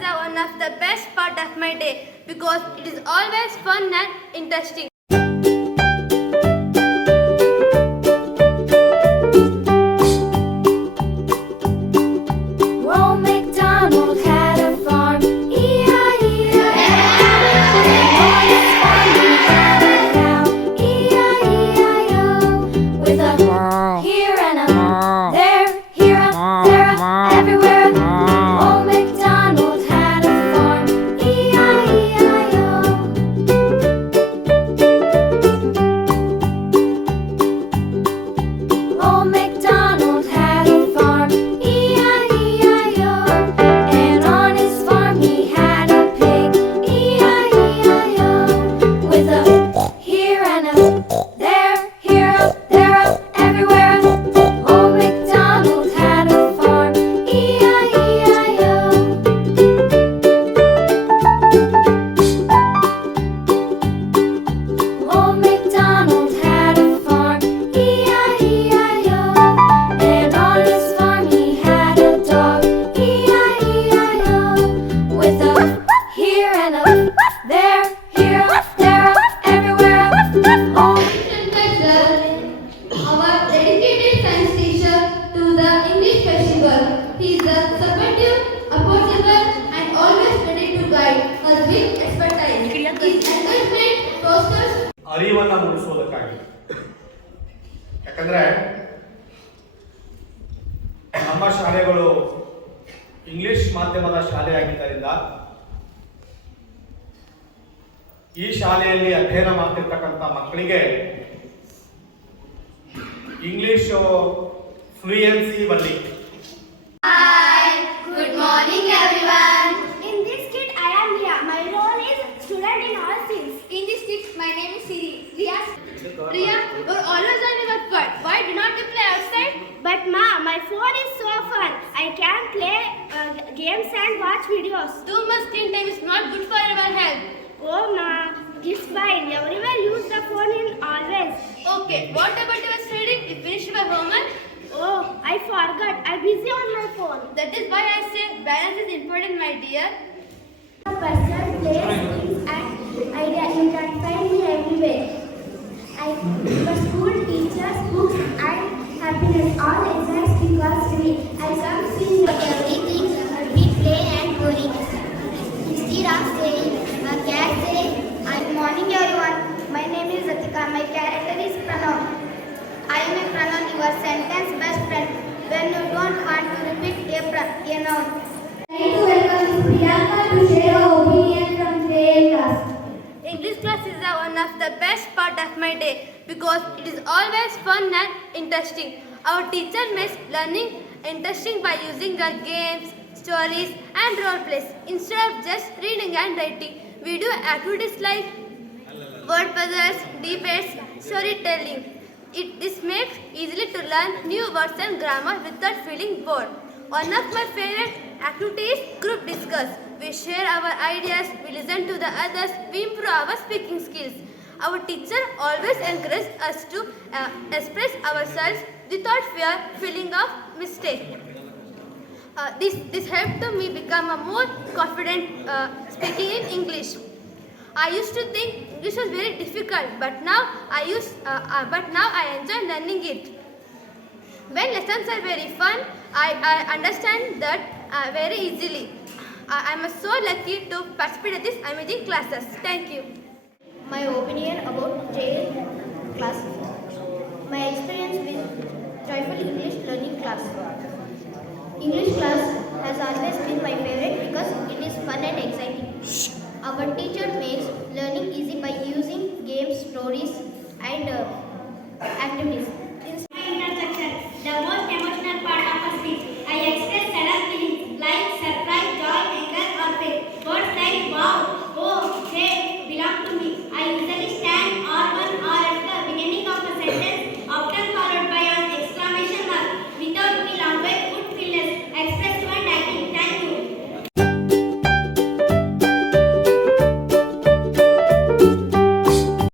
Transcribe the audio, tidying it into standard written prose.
is one of the best part of my day because it is always fun and interesting. He is supportive, approachable, and always ready to guide us with expertise. His encouragement fosters ಅರಿವನ್ನು ಮೂಡಿಸೋದಕ್ಕಾಗಿ. ಯಾಕಂದ್ರೆ ನಮ್ಮ ಶಾಲೆಗಳು English ಮಾಧ್ಯಮದ ಶಾಲೆಯಾಗಿದ್ದರಿಂದ ಈ ಶಾಲೆಯಲ್ಲಿ ಅಧ್ಯಯನ ಮಾಡ್ತಿರ್ತಕ್ಕಂಥ ಮಕ್ಕಳಿಗೆ English fluency ಬರಲಿ. Hi, good morning everyone. In this kit I am Ria. My role is student in all things. In this kit, my name is Siri. Ria, you're always on your phone. Why do not you play outside? But ma, my phone is so fun. I can play games and watch videos. Too much screen time is not good for our health. Oh ma, it's fine. Everyone use the phone in always. Okay, what about your study? You finished your homework? Oh, I forgot. I'm busy on my phone. That is why I say balance is important, my dear. A person, place, things and idea. You can find me everywhere. The school, teachers, books and happiness all exist because I come see everything. We play and worry. Instead of saying, a cat say, good morning everyone. My name is Ratika. My character is Pranav. I am a pronoun, your sentence best friend. When you don't want to repeat a noun. I need to welcome Priyanka to share her opinion from JEL class. English class is one of the best part of my day because it is always fun and interesting. Our teacher makes learning interesting by using the games, stories and role plays. Instead of just reading and writing, we do activities like word puzzles, debates, storytelling. This makes easily to learn new words and grammar without feeling bored. One of my favorite activities is group discuss. We share our ideas, we listen to the others, we improve our speaking skills. Our teacher always encourages us to express ourselves without feeling of mistake. This helped me become a more confident speaking in English. I used to think English was very difficult, but now I enjoy learning it. When lessons are very fun, I understand that very easily. I am so lucky to participate in these amazing classes. Thank you. My opinion about JEL class. My experience with Joyful English Learning class. English class has always been my favorite because it is fun and exciting. Our teacher makes learning easy by using games, stories and activities.